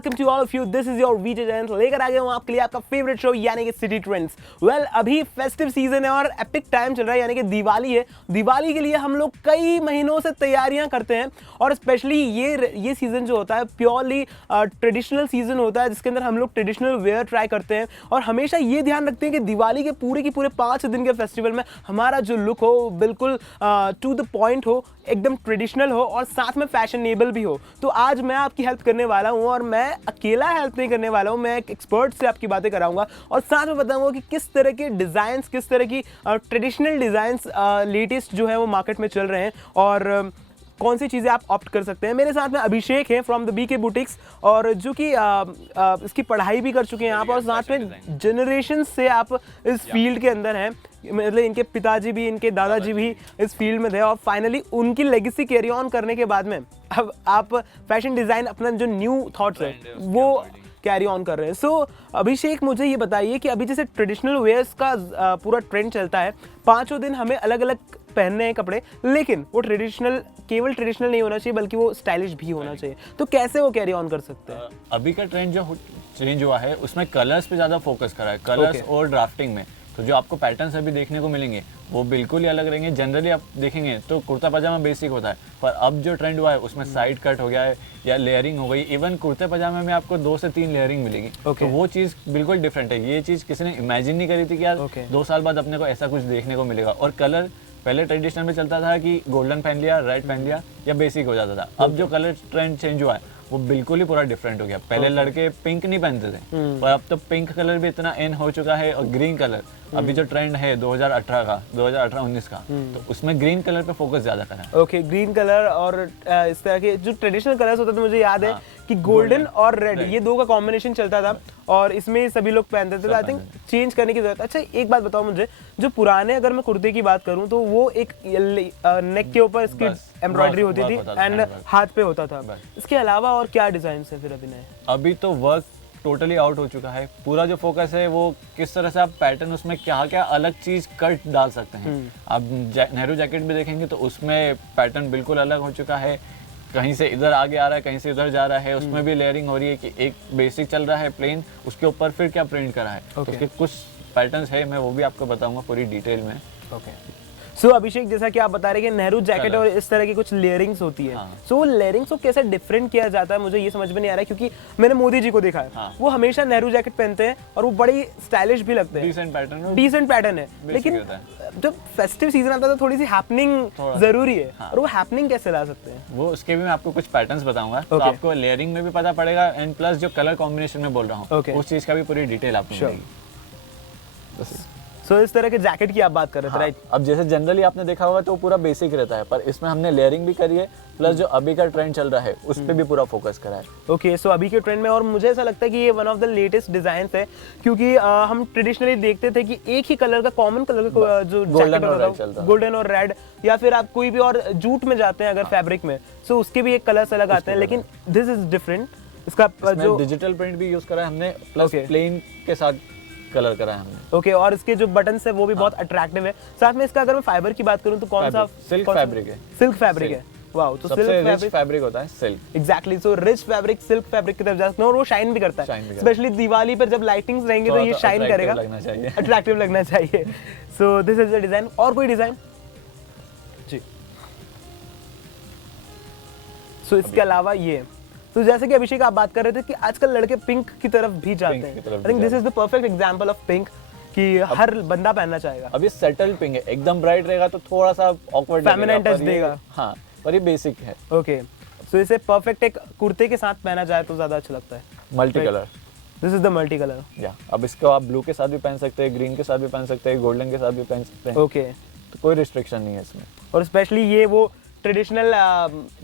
Welcome to all of you, this is your VJ Jayant. लेकर आ गया हूँ आपके लिए आपका फेवरेट शो यानी कि सिटी ट्रेंड्स। वेल, अभी फेस्टिव सीजन है और एपिक टाइम चल रहा है, यानी कि दिवाली है। दिवाली के लिए हम लोग कई महीनों से तैयारियां करते हैं और स्पेशली ये सीजन जो होता है प्योरली ट्रेडिशनल सीजन होता है, जिसके अंदर हम लोग ट्रेडिशनल वेयर ट्राई करते हैं और हमेशा ये ध्यान रखते हैं कि दिवाली के पूरे 5 दिन के फेस्टिवल में हमारा जो लुक हो बिल्कुल टू द पॉइंट हो, एकदम ट्रेडिशनल हो और साथ में फैशनेबल भी हो। तो आज मैं आपकी हेल्प करने वाला हूँ और मैं अकेला हेल्प नहीं करने वाला हूँ, मैं एक एक्सपर्ट से आपकी बातें कराऊंगा और साथ में बताऊंगा कि किस तरह के डिज़ाइंस, किस तरह की ट्रेडिशनल डिज़ाइंस लेटेस्ट जो है वो मार्केट में चल रहे हैं और कौन सी चीज़ें आप ऑप्ट कर सकते हैं। मेरे साथ में अभिषेक है फ्रॉम द बीके बुटीक्स और जो कि इसकी पढ़ाई भी कर चुके हैं आप और साथ में जनरेशन से आप इस फील्ड के अंदर हैं। मतलब इनके पिताजी भी, इनके दादाजी भी इस फील्ड में थे और फाइनली उनकी लेगेसी कैरी ऑन करने के बाद में अब आप फैशन डिज़ाइन अपना जो न्यू थॉट्स है वो कैरी ऑन कर रहे हैं। सो अभिषेक, मुझे ये बताइए कि अभी जैसे ट्रेडिशनल वेयर्स का पूरा ट्रेंड चलता है, 5 दिन हमें अलग अलग पहनने हैं कपड़े, लेकिन वो केवल ट्रेडिशनल नहीं होना चाहिए बल्कि वो स्टाइलिश भी होना चाहिए। तो कैसे वो कैरी ऑन कर सकते हैं? अभी का ट्रेंड जो चेंज हुआ है उसमें कलर्स पे ज़्यादा फोकस करा है, कलर्स और ड्राफ्टिंग में। तो जो आपको पैटर्न्स अभी देखने को मिलेंगे वो बिल्कुल ही अलग रहेंगे। जनरली आप देखेंगे तो कुर्ता पजामा बेसिक होता है, पर अब जो ट्रेंड हुआ है उसमें साइड कट हो गया है या लेयरिंग हो गई। इवन कुर्ते पजामे में आपको 2 से 3 लेयरिंग मिलेगी। तो वो चीज़ बिल्कुल डिफरेंट है। ये चीज़ किसी ने इमेजिन नहीं करी थी कि यार 2 साल बाद अपने को ऐसा कुछ देखने को मिलेगा। और कलर पहले ट्रेडिशनल में चलता था कि गोल्डन पहन लिया, रेड पहन लिया या बेसिक हो जाता था। अब जो कलर ट्रेंड चेंज हुआ है वो बिल्कुल ही पूरा डिफरेंट हो गया। पहले लड़के पिंक नहीं पहनते थे, पर अब तो पिंक कलर भी इतना इन हो चुका है। और ग्रीन कलर अभी जो ट्रेंड है 2018-19 का, तो उसमें ग्रीन कलर पे फोकस ज्यादा करा है। ओके, ग्रीन कलर और इस तरह के जो ट्रेडिशनल कलर्स होते थे, मुझे याद है कि गोल्डन और रेड, ये 2 का कॉम्बिनेशन चलता था और इसमें सभी लोग पहनते थे। तो आई थिंक चेंज करने की जरूरत। अच्छा, एक बात बताओ मुझे, जो पुराने अगर मैं कुर्ते की बात करूं तो वो एक नेक के ऊपर इसकी एम्ब्रॉयडरी होती थी एंड हाथ पे होता था। इसके अलावा और क्या डिजाइन है फिर अभी नए? अभी तो वर्क टोटली आउट हो चुका है। पूरा जो फोकस है वो किस तरह से आप पैटर्न उसमें क्या क्या अलग चीज कट डाल सकते हैं। आप नेहरू जैकेट भी देखेंगे तो उसमें पैटर्न बिल्कुल अलग हो चुका है। कहीं से इधर आगे आ रहा है, कहीं से उधर जा रहा है। उसमें भी लेयरिंग हो रही है कि एक बेसिक चल रहा है प्लेन, उसके ऊपर फिर क्या प्रिंट करा है। तो उसके कुछ पैटर्न्स है, मैं वो भी आपको बताऊंगा पूरी डिटेल में। सो अभिषेक, जैसा कि आप बता रहे हैं कि नेहरू जैकेट और इस तरह की कुछ लेयरिंग्स होती है। सो वो लेयरिंग्स को कैसे डिफरेंट किया जाता है, मुझे ये समझ में नहीं आ रहा है, क्योंकि मैंने मोदी जी को देखा है। वो हमेशा नेहरू जैकेट पहनते हैं और वो बड़ी स्टाइलिश भी लगते हैं। डिसेंट पैटर्न है, लेकिन जब फेस्टिव सीजन आता है तो थोड़ी सी हैपनिंग जरूरी है। और वो हैपनिंग कैसे ला सकते हैं? वो उसके भी मैं आपको कुछ पैटर्न्स बताऊंगा। तो आपको लेयरिंग में भी पता पड़ेगा एंड प्लस जो कलर कॉम्बिनेशन में बोल रहा हूँ उस चीज का भी पूरी डिटेल आपको मिलेगी। सो इस तरह के जैकेट की आप बात कर रहे थे, राइट? अब जैसे जनरली आपने देखा होगा तो पूरा बेसिक रहता है, पर इसमें हमने लेयरिंग भी करी है, प्लस जो अभी का ट्रेंड चल रहा है उस पे भी पूरा फोकस करा है। ओके, सो अभी के ट्रेंड में, और मुझे ऐसा लगता है कि ये one of the latest designs है, क्योंकि हम ट्रेडिशनली देखते थे कि एक ही कलर का, कॉमन कलर का जो जैकेट होता था, गोल्डन और रेड, या फिर आप कोई भी और जूट में जाते हैं अगर फैब्रिक में, सो उसके भी एक कलर्स अलग आते हैं। लेकिन दिस इज डिफरेंट। इसका जो डिजिटल प्रिंट भी यूज करा है हमने, प्लस प्लेन के साथ कलर करा है हमने। ओके, और इसके जो बटन्स है वो भी बहुत अट्रैक्टिव है। साथ में इसका अगर मैं फाइबर की बात करूं तो कौन सा? सिल्क फैब्रिक है। सिल्क फैब्रिक है। वाओ, तो सिल्क फैब्रिक होता है silk. Exactly, so rich fabric silk fabric की तरफ जाते हैं और वो शाइन भी करता है। स्पेशली दिवाली पर जब लाइटिंग्स रहेंगे तो ये शाइन करेगा, अट्रैक्टिव लगना चाहिए। So this is the design. और कोई डिजाइन जी? सो इसके अलावा ये, तो जैसे कि अभिषेक आप बात कर रहे थे कि आजकल लड़के पिंक की तरफ भी जाते हैं। I think this is the perfect example of pink कि हर बंदा पहनना चाहेगा। अब ये सेटल पिंक है, एकदम ब्राइट रहेगा तो थोड़ा सा ऑकवर्ड लगेगा, फेमिनिन टच देगा। हाँ, पर ये बेसिक है। ओके, सो इसे परफेक्ट एक कुर्ते के साथ पहना जाए तो ज्यादा अच्छा लगता है। Multi colour, this is the multi colour. या अब इसको आप ब्लू के साथ भी पहन सकते हैं, ग्रीन के साथ भी पहन सकते हैं, गोल्डन के साथ भी पहन सकते हैं। ओके, तो कोई रिस्ट्रिक्शन नहीं है इसमें। और स्पेशली ये वो ट्रेडिशनल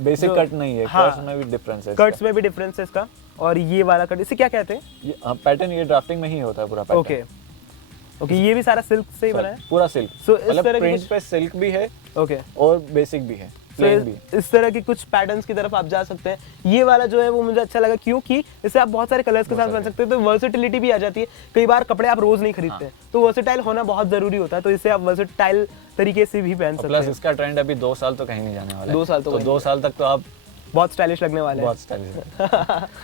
बेसिक कट नहीं है। कट्स में भी डिफरेंस है, कट्स में भी डिफरेंस है इसका। और ये वाला कट, इसे क्या कहते हैं? ये पैटर्न ये ड्राफ्टिंग में ही होता है पूरा पैटर्न। ओके ओके, ये भी सारा सिल्क से ही बना है? पूरा सिल्क। सो इस तरह प्रिंट पे सिल्क भी है। ओके, और बेसिक भी है, प्लेन भी। इस तरह की कुछ पैटर्न्स की तरफ आप जा सकते हैं। ये वाला जो है वो मुझे अच्छा लगा, क्योंकि इसे आप बहुत सारे कलर्स के साथ पहन सकते हैं, तो वर्सेटिलिटी भी आ जाती है। कई बार कपड़े आप रोज नहीं खरीदते, तो वर्सेटाइल होना बहुत जरूरी होता है, तो इसे आप वर्सेटाइल तरीके से भी पहन सकते हैं। प्लस इसका ट्रेंड अभी 2 साल तो कहीं नहीं जाने वाला है। 2 साल तो 2 साल तक तो आप बहुत स्टाइलिश लगने वाले हैं। बहुत स्टाइलिश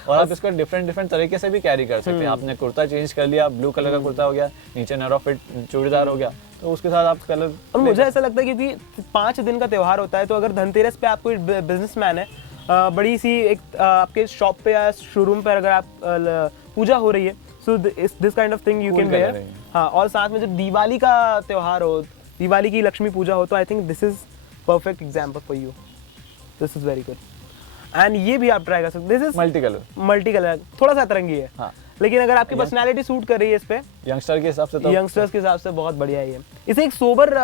और आप इसको डिफरेंट तरीके से भी कैरी कर सकते हैं। आपने कुर्ता चेंज कर लिया, ब्लू कलर का कुर्ता हो गया, नीचे नैरो फिट चूड़ीदार हो गया, तो उसके साथ आप कलर। और मुझे ऐसा लगता है क्योंकि 5 दिन का त्यौहार होता है, तो अगर धनतेरस पे आप कोई बिजनेसमैन है, बड़ी सी एक आपके शॉप पे या शोरूम पर अगर आप पूजा हो रही है, so this kind of thing you can wear. हाँ, और साथ में जब दिवाली का त्यौहार हो, दिवाली की लक्ष्मी पूजा हो, तो I think this is perfect example for you. This is very good. And ये भी आप ट्राई कर सकते हैं। दिस इज मल्टी कलर, थोड़ा सा अतरंगी है। हाँ। लेकिन अगर आपकी पर्सनालिटी सूट कर रही है इस पे, यंगस्टर के हिसाब से, तो यंगस्टर्स के हिसाब से बहुत बढ़िया है ये। इसे एक सोबर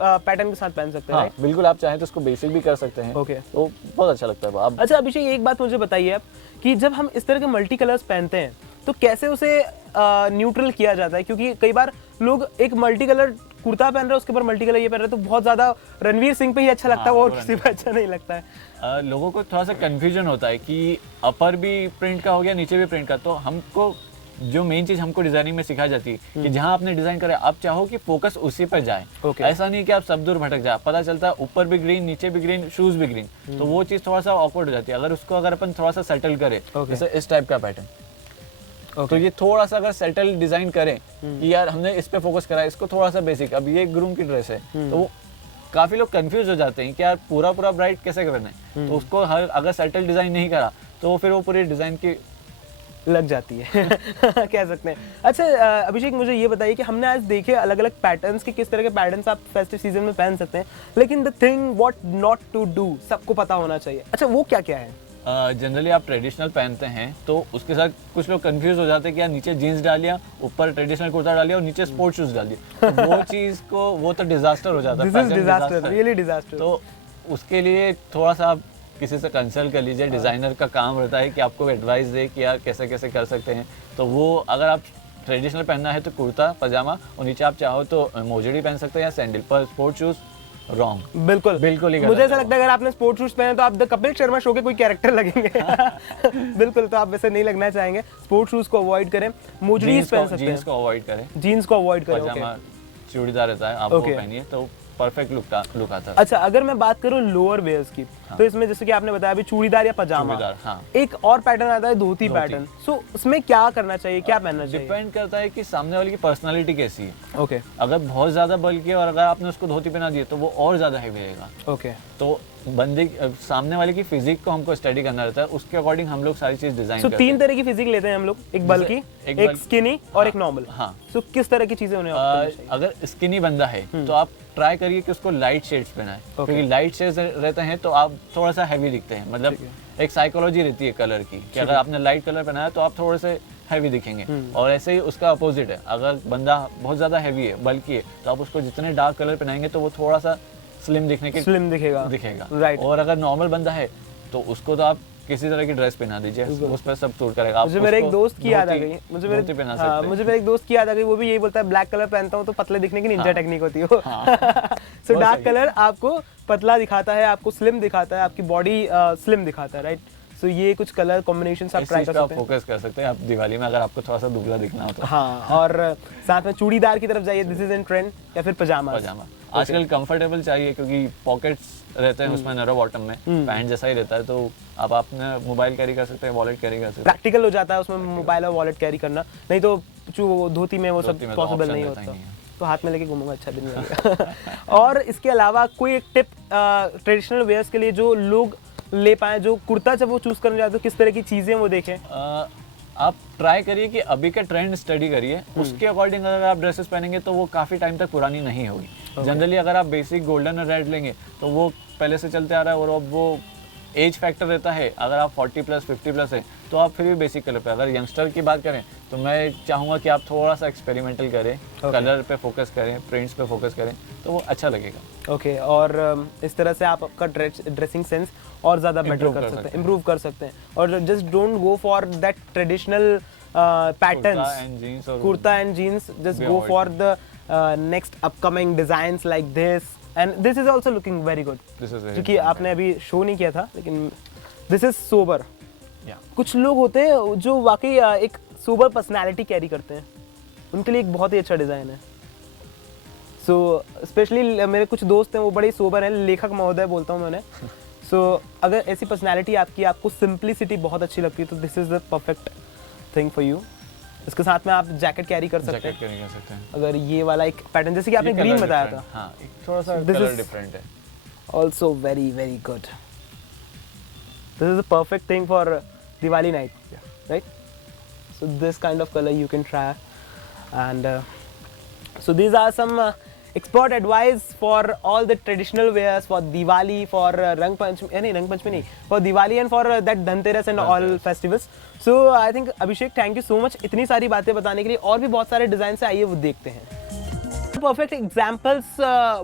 पैटर्न के साथ पहन सकते हैं। हाँ, बिल्कुल। आप चाहें तो इसको बेसिक भी कर सकते हैं। ओके, तो बहुत अच्छा लगता है आप। अच्छा अभिषेक, एक बात मुझे बताइए आप कि जब हम इस तरह के मल्टी कलर्स पहनते हैं तो कैसे उसे न्यूट्रल किया जाता है? क्योंकि कई बार लोग एक मल्टी कलर कुर्ता पहन रहे हैं, उसके ऊपर मल्टी कलर ये पहन रहे हैं, तो बहुत ज्यादा रणवीर सिंह पे ही अच्छा लगता है, और किसी पे अच्छा नहीं लगता है। लोगों को थोड़ा सा कंफ्यूजन होता है कि अपर भी प्रिंट का हो गया, नीचे भी प्रिंट का। तो हमको जो मेन चीज हमको डिजाइनिंग में सिखाई जाती है कि जहां आपने डिजाइन करा, आप चाहो कि फोकस उसी पर जाए। ऐसा नहीं कि आप सब दूर भटक जाए। पता चलता है ऊपर भी ग्रीन, नीचे भी ग्रीन, शूज भी ग्रीन, तो वो चीज थोड़ा सा ऑकवर्ड हो जाती है। अगर अपन थोड़ा सा सेटल करें, जैसे इस टाइप का पैटर्न, तो ये थोड़ा सा अगर सेटल डिजाइन करें कि यार हमने इस पे फोकस करा, इसको थोड़ा सा बेसिक। अब ये ग्रूम की ड्रेस है, तो वो काफी लोग कंफ्यूज हो जाते हैं कि यार पूरा ब्राइट कैसे करना है। तो उसको अगर सेटल डिजाइन नहीं करा, तो फिर वो पूरी डिजाइन की लग जाती है कह सकते हैं। अच्छा अभिषेक, मुझे ये बताइए कि हमने आज देखे अलग अलग पैटर्न्स के, किस तरह के पैटर्न्स आप फेस्टिव सीजन में पहन सकते हैं, लेकिन the thing what not to do सबको पता होना चाहिए। अच्छा, वो क्या क्या है? जनरली आप ट्रेडिशनल पहनते हैं, तो उसके साथ कुछ लोग कंफ्यूज हो जाते हैं कि यार नीचे जीन्स डालिया, ऊपर ट्रेडिशनल कुर्ता डालिया और नीचे स्पोर्ट्स शूज डालिए। तो वो चीज को, वो तो डिजास्टर हो जाता है। Disaster, really disaster. तो उसके लिए थोड़ा सा आप किसी से कंसल्ट कर लीजिए। डिजाइनर का काम रहता है कि आपको एडवाइस दे कि यार कैसे कैसे कर सकते हैं। तो वो अगर आप ट्रेडिशनल पहनना है तो कुर्ता पजामा, और नीचे आप चाहो तो मोजड़ी पहन सकते हैं या सैंडल। पर स्पोर्ट्स शूज रॉन्ग, बिल्कुल ही। मुझे ऐसा लगता है अगर आपने स्पोर्ट्स शूज पहने तो आप द कपिल शर्मा शो के कोई कैरेक्टर लगेंगे बिल्कुल, तो आप वैसे नहीं लगना चाहेंगे। स्पोर्ट्स शूज को अवॉइड करें, मोजड़ी पहन सकते हैं, जीन्स को अवॉइड करें, पजामा चूड़ीदार रहता है, आप वो पहनिए तो परफेक्ट लुक आता है। अच्छा, अगर मैं बात करूं लोअर वेयर्स की, तो इसमें जैसे कि आपने बताया अभी चूड़ीदार या पजामा, हाँ। एक और पैटर्न आता है धोती पैटर्न। सो उसमें क्या करना चाहिए, क्या पहनना चाहिए? डिपेंड करता है कि सामने वाले की पर्सनालिटी कैसी है। ओके। अगर बहुत ज्यादा बल्कि है और अगर आपने उसको धोती पहना दी तो वो और ज्यादा हैवी रहेगा। ओके। तो बंदे सामने वाले की फिजिक को हमको स्टडी करना रहता है, उसके अकॉर्डिंग हम लोग सारी चीज डिजाइन करते हैं। 3 तरह की फिजिक लेते हैं हम लोग, एक बल्की, एक स्किनी और एक नॉर्मल। हाँ। सो किस तरह की चीजें उन्हें अगर स्किनी बंदा है तो आप ट्राई करिए कि उसको लाइट शेड्स पहनाए, क्योंकि लाइट शेड्स रहते हैं तो आप थोड़ा सा हैवी दिखते हैं। मतलब एक साइकोलॉजी रहती है कलर की कि अगर आपने लाइट कलर पहनाया तो आप थोड़े से हैवी दिखेंगे। और ऐसे ही उसका अपोजिट है, अगर बंदा बहुत ज्यादा हैवी है, बल्कि है, तो आप उसको जितने डार्क कलर पहनाएंगे तो वो थोड़ा सा स्लिम दिखेगा। राइट। और अगर नॉर्मल बंदा है तो उसको तो आप किसी तरह की ड्रेस पहना दीजिए, उस पर सब सूट करेगा। मुझे मेरे एक दोस्त की याद आ गई, मुझे मेरे एक दोस्त की याद आ गई, वो भी यही बोलता है ब्लैक कलर पहनता हूँ तो पतले दिखने की निंजा टेक्निक होती है। सो डार्क कलर आपको पतला दिखाता है, आपको स्लिम दिखाता है, आपकी बॉडी स्लिम दिखाता है, राइट? सो ये कुछ कलर कॉम्बिनेशंस आप ट्राई कर सकते हैं, फोकस कर सकते हैं आप दिवाली में, अगर आपको थोड़ा सा दुबला दिखना हो तो। हाँ, और साथ में चूड़ीदार की तरफ जाइए, दिस इज इन ट्रेंड, या फिर पजामा। आजकल कंफर्टेबल चाहिए क्योंकि पॉकेट्स रहते हैं उसमें, नैरो बॉटम में पैंट जैसा ही रहता है, तो आप अपने मोबाइल कैरी कर सकते हैं, वॉलेट कैरी कर सकते हैं। प्रैक्टिकल हो जाता है उसमें मोबाइल और वॉलेट कैरी करना, नहीं तो धोती में वो सब पॉसिबल नहीं होता, तो हाथ में लेके घूमूंगा, अच्छा दिन लगेगा और इसके अलावा कोई एक टिप ट्रेडिशनल वेयर्स के लिए जो लोग ले पाए, जो कुर्ता जब वो चूज करने जाते हैं किस तरह की चीजें वो देखें? आप ट्राई करिए कि अभी का ट्रेंड स्टडी करिए, उसके अकॉर्डिंग अगर आप ड्रेसेस पहनेंगे तो वो काफ़ी टाइम तक पुरानी नहीं होगी। जनरली अगर आप बेसिक गोल्डन और रेड लेंगे तो वो पहले से चलते आ रहा है, और अब वो एज फैक्टर रहता है। अगर आप 40+, 50+ है तो आप फिर भी बेसिक कलर पे। अगर यंगस्टर की बात करें तो मैं चाहूँगा कि आप थोड़ा सा एक्सपेरिमेंटल करें, कलर पे फोकस करें, प्रिंट्स पे फोकस करें, तो वो अच्छा लगेगा। ओके। और इस तरह से आप आपका ड्रेसिंग सेंस और ज़्यादा बेटर कर सकते हैं, इम्प्रूव कर सकते हैं। और just don't go for that traditional patterns, kurta and jeans, just go for the next upcoming designs like this, and this is also looking very good. क्योंकि आपने अभी शो नहीं किया था, लेकिन दिस इज सोबर। कुछ लोग होते हैं जो वाकई एक सोबर पर्सनैलिटी कैरी करते हैं, उनके लिए एक बहुत ही अच्छा डिज़ाइन है। सो स्पेशली मेरे कुछ दोस्त हैं वो बड़े सोबर हैं, लेखक महोदय बोलता हूँ मैं उन्हें। सो अगर ऐसी पर्सनैलिटी आपकी, आपको सिंप्लिसिटी बहुत अच्छी लगती है, तो this is the perfect thing for you. इसके साथ में आप जैकेट कैरी कर सकते हैं। जैकेट कैरी कर सकते हैं। अगर ये वाला एक पैटर्न, जैसे कि आपने ये ग्रीन colour बताया different, था, हाँ, एक थोड़ा सा This कलर is- डिफरेंट है। also very good. This is the perfect thing for Diwali night, right? So this kind of color you can try, and so these are some expert advice for all the traditional wears for Diwali, for Rang Panchami, for Diwali and for that Dhanteras and all festivals. So I think Abhishek, thank you so much इतनी सारी बातें बताने के लिए। और भी बहुत सारे डिजाइन से, आइए वो देखते हैं। Perfect examples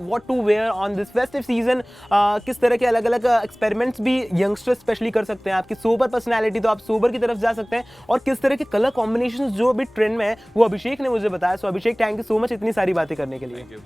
what to wear on this festive season. किस तरह के अलग अलग एक्सपेरिमेंट्स भी यंगस्टर्स स्पेशली कर सकते हैं। आपकी सोबर पर्सनालिटी, तो आप सोबर की तरफ जा सकते हैं, और किस तरह के कलर कॉम्बिनेशंस जो अभी ट्रेंड में है वो अभिषेक ने मुझे बताया। सो अभिषेक, थैंक यू सो मच इतनी सारी बातें करने के लिए। Thank you.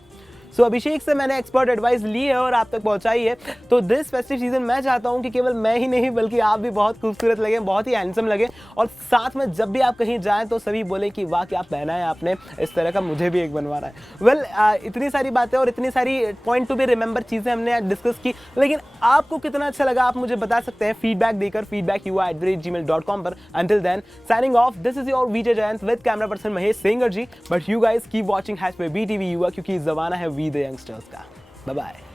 सो अभिषेक से मैंने एक्सपर्ट एडवाइस ली है और आप तक पहुंचाई है। तो दिस फेस्टिव सीजन मैं चाहता हूं कि केवल मैं ही नहीं बल्कि आप भी बहुत खूबसूरत लगे, बहुत ही हैंडसम लगे, और साथ में जब भी आप कहीं जाएं तो सभी बोले कि वाह क्या पहना है आपने, इस तरह का मुझे भी एक बनवाना है। वेल, इतनी सारी बातें और इतनी सारी पॉइंट टू बी रिमेंबर चीज़ें हमने आज डिस्कस की, लेकिन आपको कितना अच्छा लगा आप मुझे बता सकते हैं फीडबैक देकर feedback@gmail.com पर। Until then, signing off, this is your VJ Jayant with camera person Mahesh Sengar ji. But you guys keep watching #BTV Yuva, क्योंकि ज़माना है वी द यंगस्टर्स का। Bye bye.